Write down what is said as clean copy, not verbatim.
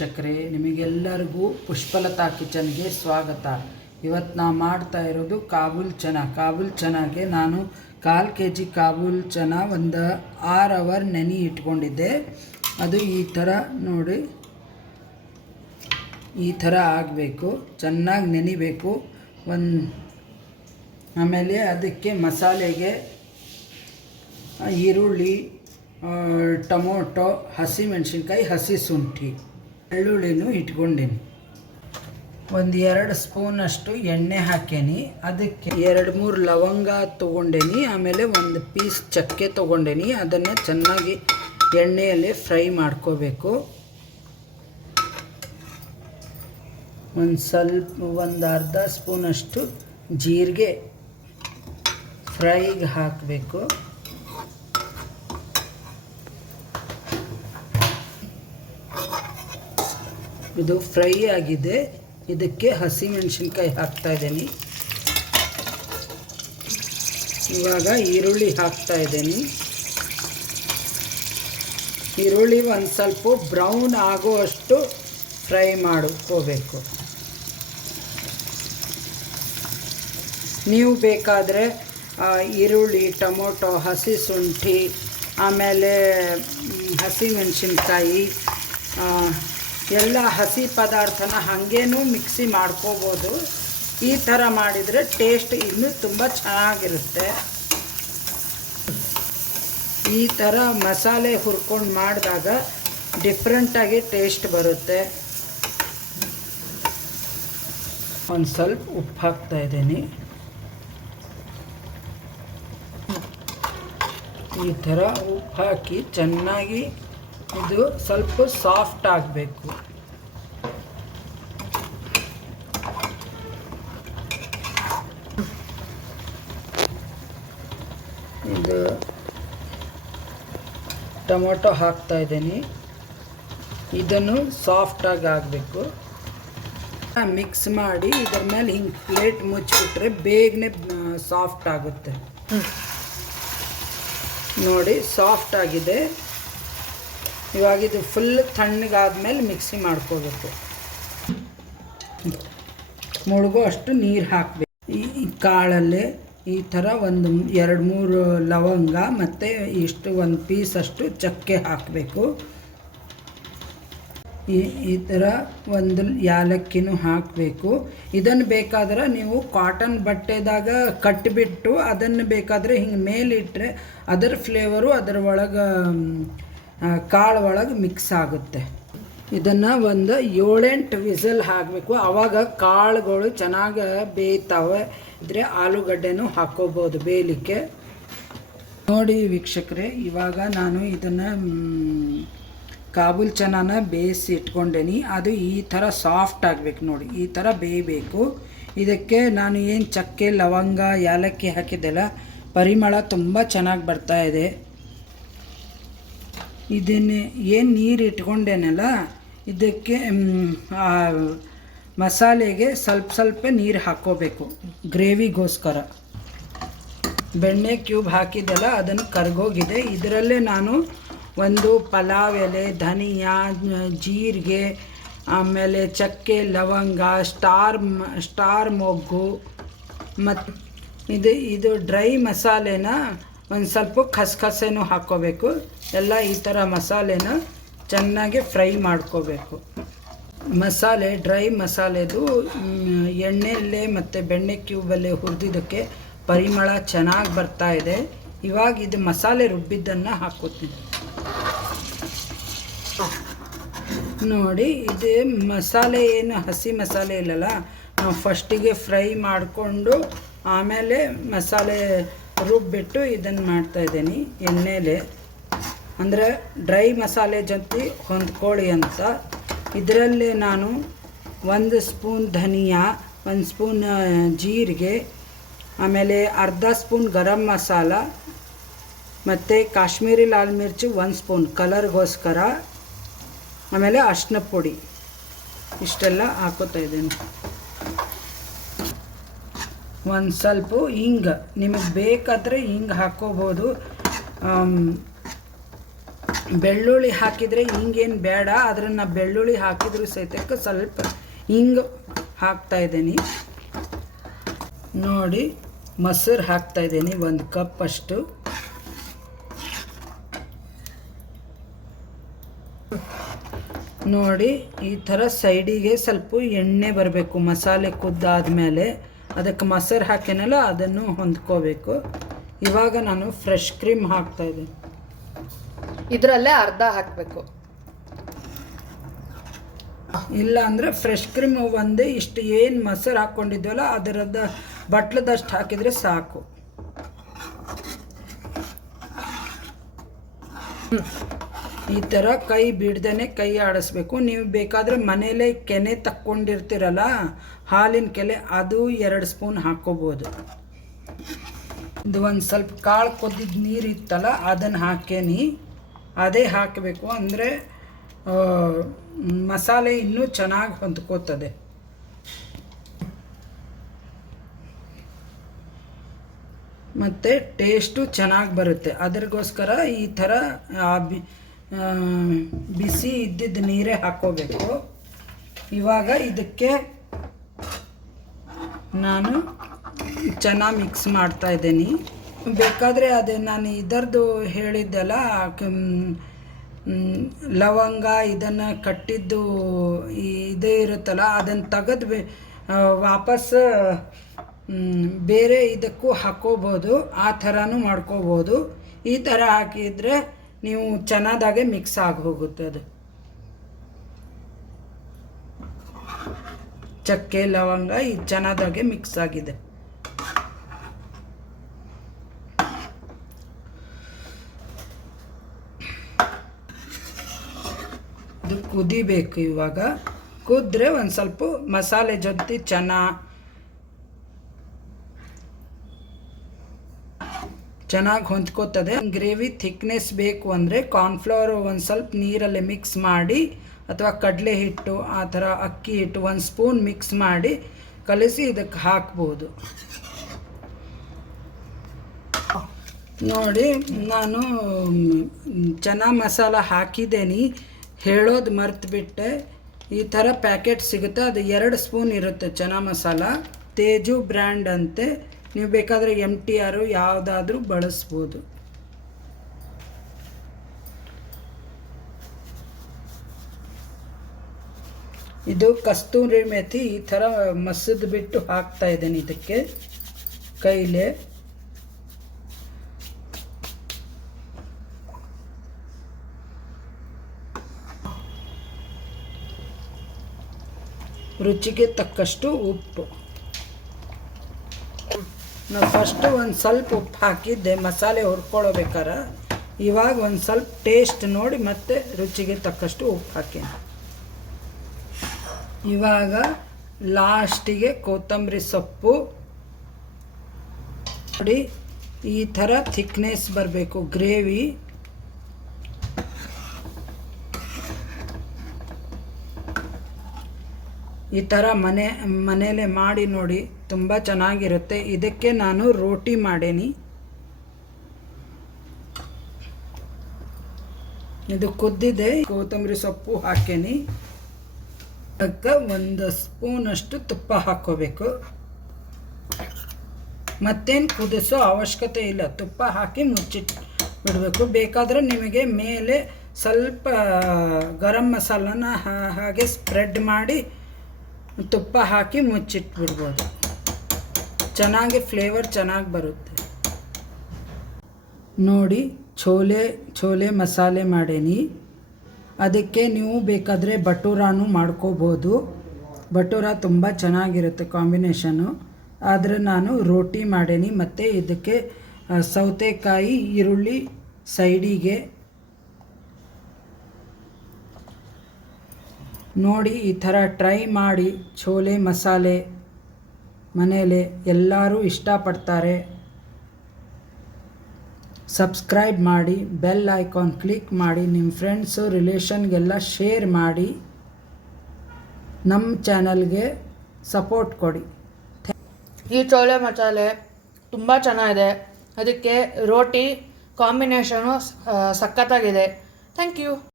ವೀಕ್ಷಕರೇ, ನಿಮಗೆಲ್ಲರಿಗೂ ಪುಷ್ಪಲತಾ ಕಿಚನ್ಗೆ ಸ್ವಾಗತ. ಇವತ್ತು ನಾ ಮಾಡ್ತಾ ಇರೋದು ಕಾಬೂಲ್ ಚನಾಗೆ ನಾನು 1/4 kg ಕಾಬೂಲ್ ಚನ ಒಂದು 6 ಅವರ್ ನೆನೆ ಇಟ್ಕೊಂಡಿದ್ದೆ. ಅದು ಈ ಥರ ನೋಡಿ, ಈ ಥರ ಆಗಬೇಕು, ಚೆನ್ನಾಗಿ ನೆನಿಬೇಕು. ಆಮೇಲೆ ಅದಕ್ಕೆ ಮಸಾಲೆಗೆ ಈರುಳ್ಳಿ, ಟೊಮೊಟೊ, ಹಸಿಮೆಣಸಿನ್ಕಾಯಿ, ಹಸಿ ಶುಂಠಿ, ಬೆಳ್ಳುಳ್ಳಿನೂ ಇಟ್ಕೊಂಡೇನಿ. 1-2 ಸ್ಪೂನಷ್ಟು ಎಣ್ಣೆ ಹಾಕೇನಿ. ಅದಕ್ಕೆ 2-3 ಲವಂಗ ತೊಗೊಂಡೇನಿ. ಆಮೇಲೆ 1 ಪೀಸ್ ಚಕ್ಕೆ ತೊಗೊಂಡೇನಿ. ಅದನ್ನು ಚೆನ್ನಾಗಿ ಎಣ್ಣೆಯಲ್ಲಿ ಫ್ರೈ ಮಾಡ್ಕೋಬೇಕು. ಒಂದು ಅರ್ಧ ಸ್ಪೂನಷ್ಟು ಜೀರಿಗೆ ಫ್ರೈಗೆ ಹಾಕಬೇಕು. ಇದು ಫ್ರೈ ಆಗಿದೆ. ಇದಕ್ಕೆ ಹಸಿಮೆಣಸಿನ್ಕಾಯಿ ಹಾಕ್ತಾ ಇದ್ದೀನಿ. ಇವಾಗ ಈರುಳ್ಳಿ ಹಾಕ್ತಾ ಇದ್ದೀನಿ. ಈರುಳ್ಳಿ ಒಂದು ಸ್ವಲ್ಪ ಬ್ರೌನ್ ಆಗೋವಷ್ಟು ಫ್ರೈ ಮಾಡ್ಕೋಬೇಕು. ನೀವು ಬೇಕಾದರೆ ಈರುಳ್ಳಿ, ಟೊಮೊಟೊ, ಹಸಿ ಶುಂಠಿ, ಆಮೇಲೆ ಹಸಿಮೆಣಸಿನ್ಕಾಯಿ ಎಲ್ಲ ಹಸಿ ಪದಾರ್ಥನ ಹಾಗೇನೂ ಮಿಕ್ಸಿ ಮಾಡ್ಕೋಬೋದು. ಈ ಥರ ಮಾಡಿದರೆ ಟೇಸ್ಟ್ ಇನ್ನೂ ತುಂಬ ಚೆನ್ನಾಗಿರುತ್ತೆ. ಈ ಥರ ಮಸಾಲೆ ಹುರ್ಕೊಂಡು ಮಾಡಿದಾಗ ಡಿಫ್ರೆಂಟಾಗಿ ಟೇಸ್ಟ್ ಬರುತ್ತೆ. ಒಂದು ಸ್ವಲ್ಪ ಉಪ್ಪು ಹಾಕ್ತಾ ಇದ್ದೀನಿ. ಈ ಥರ ಉಪ್ಪು ಹಾಕಿ ಚೆನ್ನಾಗಿ ಇದು ಸ್ವಲ್ಪ ಸಾಫ್ಟ್ ಆಗಬೇಕು. ಇದು ಟೊಮೊಟೊ ಹಾಕ್ತಾ ಇದ್ದೀನಿ. ಇದನ್ನು ಸಾಫ್ಟಾಗಿ ಆಗಬೇಕು. ಮಿಕ್ಸ್ ಮಾಡಿ ಇದರ ಮೇಲೆ ಹಿಂಗೆ ಪ್ಲೇಟ್ ಮುಚ್ಚಿಬಿಟ್ರೆ ಬೇಗನೆ ಸಾಫ್ಟ್ ಆಗುತ್ತೆ. ನೋಡಿ, ಸಾಫ್ಟ್ ಆಗಿದೆ. ಇವಾಗ ಇದು ಫುಲ್ ತಣ್ಣಗಾದ್ಮೇಲೆ ಮಿಕ್ಸಿ ಮಾಡ್ಕೋಬೇಕು. ಮುಳುಗೋ ಅಷ್ಟು ನೀರು ಹಾಕಬೇಕು. ಈ ಕಾಳಲ್ಲೇ ಈ ಥರ 2-3 ಲವಂಗ ಮತ್ತು ಇಷ್ಟು 1 ಪೀಸಷ್ಟು ಚಕ್ಕೆ ಹಾಕಬೇಕು. ಈ ಥರ 1 ಯಾಲಕ್ಕಿನೂ ಹಾಕಬೇಕು. ಇದನ್ನು ಬೇಕಾದ್ರೆ ನೀವು ಕಾಟನ್ ಬಟ್ಟೆದಾಗ ಕಟ್ಟಿಬಿಟ್ಟು ಅದನ್ನು ಬೇಕಾದರೆ ಹಿಂಗೆ ಮೇಲಿಟ್ಟರೆ ಅದರ ಫ್ಲೇವರು ಅದರ ಒಳಗೆ ಕಾಳು ಒಳಗೆ ಮಿಕ್ಸ್ ಆಗುತ್ತೆ. ಇದನ್ನು 7-8 ವಿಸಲ್ ಹಾಕಬೇಕು. ಆವಾಗ ಕಾಳುಗಳು ಚೆನ್ನಾಗಿ ಬೇಯ್ತಾವೆ. ಇದ್ರೆ ಆಲೂಗಡ್ಡೆನೂ ಹಾಕೋಬೋದು ಬೇಯಲಿಕ್ಕೆ. ನೋಡಿ ವೀಕ್ಷಕರೇ, ಇವಾಗ ನಾನು ಇದನ್ನು ಕಾಬೂಲ್ ಚನಾನ ಬೇಯಿಸಿ ಇಟ್ಕೊಂಡೇನಿ. ಅದು ಈ ಥರ ಸಾಫ್ಟ್ ಆಗಬೇಕು. ನೋಡಿ, ಈ ಥರ ಬೇಯಬೇಕು. ಇದಕ್ಕೆ ನಾನು ಏನು ಚಕ್ಕೆ, ಲವಂಗ, ಯಾಲಕ್ಕಿ ಹಾಕಿದ್ದೆಲ್ಲ ಪರಿಮಳ ತುಂಬ ಚೆನ್ನಾಗಿ ಬರ್ತಾ ಇದೆ. ಇದನ್ನೇ ಏನು ನೀರು ಇಟ್ಕೊಂಡೇನಲ್ಲ, ಇದಕ್ಕೆ ಮಸಾಲೆಗೆ ಸ್ವಲ್ಪ ನೀರು ಹಾಕ್ಕೋಬೇಕು ಗ್ರೇವಿಗೋಸ್ಕರ. ಬೆಣ್ಣೆ ಕ್ಯೂಬ್ ಹಾಕಿದ್ದೆಲ್ಲ ಅದನ್ನು ಕರಗೋಗಿದೆ. ಇದರಲ್ಲೇ ನಾನು 1 ಪಲಾವ್ ಎಲೆ, ಧನಿಯಾ, ಜೀರಿಗೆ, ಆಮೇಲೆ ಚಕ್ಕೆ, ಲವಂಗ, ಸ್ಟಾರ್ ಮೊಗ್ಗು ಮತ್ತು ಇದು ಡ್ರೈ ಮಸಾಲೆನ ಒಂದು ಸ್ವಲ್ಪ ಖಸಖಸೆನೂ ಹಾಕ್ಕೋಬೇಕು. ಎಲ್ಲ ಈ ಥರ ಮಸಾಲೆನ ಚೆನ್ನಾಗಿ ಫ್ರೈ ಮಾಡ್ಕೋಬೇಕು. ಡ್ರೈ ಮಸಾಲೆದು ಎಣ್ಣೆಯಲ್ಲೇ ಮತ್ತು ಬೆಣ್ಣೆ ಕ್ಯೂಬಲ್ಲೇ ಹುರಿದಿದ್ದಕ್ಕೆ ಪರಿಮಳ ಚೆನ್ನಾಗಿ ಬರ್ತಾ ಇದೆ. ಇವಾಗ ಇದು ಮಸಾಲೆ ರುಬ್ಬಿದ್ದನ್ನು ಹಾಕ್ಕೋತೀನಿ. ನೋಡಿ, ಇದು ಮಸಾಲೆ ಏನು ಹಸಿ ಮಸಾಲೆ ಇಲ್ಲಲ್ಲ, ನಾವು ಫಸ್ಟಿಗೆ ಫ್ರೈ ಮಾಡಿಕೊಂಡು ಆಮೇಲೆ ಮಸಾಲೆ ರುಬ್ಬಿಟ್ಟು ಇದನ್ನು ಮಾಡ್ತಾಯಿದ್ದೀನಿ ಎಣ್ಣೆಲೆ. ಅಂದರೆ ಡ್ರೈ ಮಸಾಲೆ ಜೊತೆ ಹೊಂದ್ಕೊಳ್ಳಿ ಅಂತ. ಇದರಲ್ಲೇ ನಾನು 1 ಸ್ಪೂನ್ ಧನಿಯಾ, 1 ಸ್ಪೂನ್ ಜೀರಿಗೆ, ಆಮೇಲೆ ಅರ್ಧ ಸ್ಪೂನ್ ಗರಂ ಮಸಾಲ ಮತ್ತು ಕಾಶ್ಮೀರಿ ಲಾಲ್ ಮಿರ್ಚಿ 1 ಸ್ಪೂನ್ ಕಲರ್ಗೋಸ್ಕರ, ಆಮೇಲೆ ಅರಿಶಿನ ಪುಡಿ ಇಷ್ಟೆಲ್ಲ ಹಾಕೋತಾ ಇದ್ದೀನಿ. ಒಂದು ಸ್ವಲ್ಪ ಹಿಂಗೆ, ನಿಮಗೆ ಬೇಕಾದರೆ ಹಿಂಗೆ ಹಾಕ್ಕೋಬೋದು. ಬೆಳ್ಳುಳ್ಳಿ ಹಾಕಿದರೆ ಹಿಂಗೇನು ಬೇಡ, ಆದರೆ ನಾನು ಬೆಳ್ಳುಳ್ಳಿ ಹಾಕಿದ್ರು ಸಹಿತಕ್ಕೆ ಸ್ವಲ್ಪ ಹಿಂಗೆ ಹಾಕ್ತಾಯಿದ್ದೀನಿ. ನೋಡಿ ಮೊಸರು ಹಾಕ್ತಾಯಿದ್ದೀನಿ 1 ಕಪ್ ಅಷ್ಟು. ನೋಡಿ ಈ ಥರ ಸೈಡಿಗೆ ಸ್ವಲ್ಪ ಎಣ್ಣೆ ಬರಬೇಕು. ಮಸಾಲೆ ಕುದ್ದಾದಮೇಲೆ ಅದಕ್ಕೆ ಮೊಸರು ಹಾಕಿನಲ್ಲ ಅದನ್ನು ಹೊಂದ್ಕೋಬೇಕು. ಇವಾಗ ನಾನು ಫ್ರೆಶ್ ಕ್ರೀಮ್ ಹಾಕ್ತಾಯಿದ್ದೀನಿ. ಇದರಲ್ಲೇ ಅರ್ಧ ಹಾಕಬೇಕು, ಇಲ್ಲ ಅಂದರೆ ಫ್ರೆಶ್ ಕ್ರೀಮ್ ಒಂದೇ ಇಷ್ಟು ಏನು ಮೊಸರು ಹಾಕ್ಕೊಂಡಿದ್ವಲ್ಲ ಅದರದ್ದು ಬಟ್ಲದಷ್ಟು ಹಾಕಿದರೆ ಸಾಕು. ಈ ಥರ ಕೈ ಬಿಡ್ದೇ ಕೈ ಆಡಿಸ್ಬೇಕು. ನೀವು ಬೇಕಾದರೆ ಮನೇಲೇ ಕೆನೆ ತಕ್ಕೊಂಡಿರ್ತೀರಲ್ಲ ಹಾಲಿನ ಕೆನೆ, ಅದು 2 ಸ್ಪೂನ್ ಹಾಕ್ಕೋಬೋದು. ಇದು ಒಂದು ಸ್ವಲ್ಪ ಕಾಳು ಕೊದ್ದಿದ್ದ ನೀರು ಇತ್ತಲ್ಲ ಅದನ್ನು ಹಾಕೇನಿ, ಅದೇ ಹಾಕಬೇಕು. ಅಂದರೆ ಮಸಾಲೆ ಇನ್ನೂ ಚೆನ್ನಾಗಿ ಹೊಂದ್ಕೋತದೆ. ಮತ್ತು ಟೇಸ್ಟು ಚೆನ್ನಾಗಿ ಬರುತ್ತೆ. ಅದಕ್ಕೋಸ್ಕರ ಈ ಥರ ಬಿಸಿ ಇದ್ದಿದ್ದ ನೀರೇ ಹಾಕ್ಕೋಬೇಕು. ಇವಾಗ ಇದಕ್ಕೆ ನಾನು ಚೆನ್ನಾಗಿ ಮಿಕ್ಸ್ ಮಾಡ್ತಾಯಿದ್ದೀನಿ. ಬೇಕಾದರೆ ಅದೇ ನಾನು ಇದರದ್ದು ಹೇಳಿದ್ದೆಲ್ಲ ಲವಂಗ ಇದನ್ನು ಕಟ್ಟಿದ್ದು ಇದೇ ಇರುತ್ತಲ್ಲ ಅದನ್ನು ತೆಗೆದು ವಾಪಸ್ ಬೇರೆ ಇದಕ್ಕೂ ಹಾಕ್ಕೋಬೋದು, ಆ ಥರನೂ ಮಾಡ್ಕೋಬೋದು. ಈ ಥರ ಹಾಕಿದರೆ ನೀವು ಚೆನ್ನಾದಾಗೆ ಮಿಕ್ಸ್ ಆಗಿ ಹೋಗುತ್ತೆ. ಅದು ಚಕ್ಕೆ ಲವಂಗ ಇದು ಚೆನ್ನಾದಾಗೆ ಮಿಕ್ಸ್ ಆಗಿದೆ. ಇದು ಕುದಿಬೇಕು. ಇವಾಗ ಕುದ್ರೆ ಒಂದು ಸ್ವಲ್ಪ ಮಸಾಲೆ ಜೊತೆ ಚೆನ್ನಾಗಿ ಹೊಂದ್ಕೋತದೆ. ಗ್ರೇವಿ ಥಿಕ್ನೆಸ್ ಬೇಕು ಅಂದರೆ ಕಾರ್ನ್ಫ್ಲವರ್ ಒಂದು ಸ್ವಲ್ಪ ನೀರಲ್ಲಿ ಮಿಕ್ಸ್ ಮಾಡಿ, ಅಥವಾ ಕಡಲೆ ಹಿಟ್ಟು ಆ ಥರ ಅಕ್ಕಿ ಹಿಟ್ಟು 1 ಸ್ಪೂನ್ ಮಿಕ್ಸ್ ಮಾಡಿ ಕಲಿಸಿ ಇದಕ್ಕೆ ಹಾಕ್ಬೋದು. ನೋಡಿ ನಾನು ಚನಾ ಮಸಾಲ ಹಾಕಿದ್ದೇನೆ, ಹೇಳೋದು ಮರ್ತುಬಿಟ್ಟೆ. ಈ ಥರ ಪ್ಯಾಕೆಟ್ ಸಿಗುತ್ತೆ, ಅದು 2 ಸ್ಪೂನ್ ಇರುತ್ತೆ ಚನಾ ಮಸಾಲ. ತೇಜು ಬ್ರ್ಯಾಂಡ್ ಅಂತೆ. ನೀವು ಬೇಕಾದರೆ MTR ಯಾವುದಾದ್ರೂ ಬಳಸ್ಬೋದು. ಇದು ಕಸ್ತೂರಿ ಮೇಥಿ ಈ ಥರ ಮಸದ್ ಬಿಟ್ಟು ಹಾಕ್ತಾ ಇದ್ದೇನೆ ಇದಕ್ಕೆ ಕೈಲೇ. ರುಚಿಗೆ ತಕ್ಕಷ್ಟು ಉಪ್ಪು. ನಾನು ಫಸ್ಟು ಒಂದು ಸ್ವಲ್ಪ ಉಪ್ಪು ಹಾಕಿದ್ದೆ ಮಸಾಲೆ ಹುರ್ಕೊಳ್ಳೋಬೇಕಾರೆ. ಇವಾಗ ಒಂದು ಸ್ವಲ್ಪ ಟೇಸ್ಟ್ ನೋಡಿ ಮತ್ತೆ ರುಚಿಗೆ ತಕ್ಕಷ್ಟು ಉಪ್ಪು ಹಾಕೀನಿ. ಇವಾಗ ಲಾಸ್ಟಿಗೆ ಕೊತ್ತಂಬರಿ ಸೊಪ್ಪು. ನೋಡಿ ಈ ಥರ ಥಿಕ್ನೆಸ್ ಬರಬೇಕು ಗ್ರೇವಿ. ಈ ಥರ ಮನೇಲೆ ಮಾಡಿ ನೋಡಿ, ತುಂಬ ಚೆನ್ನಾಗಿರುತ್ತೆ. ಇದಕ್ಕೆ ನಾನು ರೋಟಿ ಮಾಡೇನಿ. ಇದು ಕುದ್ದಿದೆ, ಕೊತ್ತಂಬರಿ ಸೊಪ್ಪು ಹಾಕೇನಿ. ಅದಕ್ಕೆ 1 ಸ್ಪೂನಷ್ಟು ತುಪ್ಪ ಹಾಕ್ಕೋಬೇಕು. ಮತ್ತೇನು ಕುದಿಸೋ ಅವಶ್ಯಕತೆ ಇಲ್ಲ, ತುಪ್ಪ ಹಾಕಿ ಮುಚ್ಚಿಟ್ಟು ಬಿಡಬೇಕು. ಬೇಕಾದರೆ ನಿಮಗೆ ಮೇಲೆ ಸ್ವಲ್ಪ ಗರಂ ಮಸಾಲನ ಹಾಗೆ ಸ್ಪ್ರೆಡ್ ಮಾಡಿ ತುಪ್ಪ ಹಾಕಿ ಮುಚ್ಚಿಟ್ಬಿಡ್ಬೋದು. ಚೆನ್ನಾಗಿ ಫ್ಲೇವರ್ ಚೆನ್ನಾಗಿ ಬರುತ್ತೆ. ನೋಡಿ ಛೋಲೆ ಮಸಾಲೆ ಮಾಡೇನಿ. ಅದಕ್ಕೆ ನೀವು ಬೇಕಾದರೆ ಬಟೂರಾನು ಮಾಡ್ಕೋಬೋದು. ಬಟೂರ ತುಂಬ ಚೆನ್ನಾಗಿರುತ್ತೆ ಕಾಂಬಿನೇಷನ್ನು. ಆದರೆ ನಾನು ರೋಟಿ ಮಾಡೇನಿ. ಮತ್ತು ಇದಕ್ಕೆ ಸೌತೆಕಾಯಿ ಈರುಳ್ಳಿ ಸೈಡಿಗೆ. ನೋಡಿ ಈ ಥರ ಟ್ರೈ ಮಾಡಿ. ಛೋಲೆ ಮಸಾಲೆ ಮನೇಲೆ ಎಲ್ಲರೂ ಇಷ್ಟಪಡ್ತಾರೆ. ಸಬ್ಸ್ಕ್ರೈಬ್ ಮಾಡಿ, ಬೆಲ್ ಐಕಾನ್ ಕ್ಲಿಕ್ ಮಾಡಿ, ನಿಮ್ಮ ಫ್ರೆಂಡ್ಸು ರಿಲೇಷನ್ಗೆಲ್ಲ ಶೇರ್ ಮಾಡಿ. ನಮ್ಮ ಚಾನಲ್ಗೆ ಸಪೋರ್ಟ್ ಕೊಡಿ. ಈ ಚೋಲೆ ಮಸಾಲೆ ತುಂಬ ಚೆನ್ನಾಗಿದೆ. ಅದಕ್ಕೆ ರೋಟಿ ಕಾಂಬಿನೇಷನು ಸಖತ್ತಾಗಿದೆ. Thank you.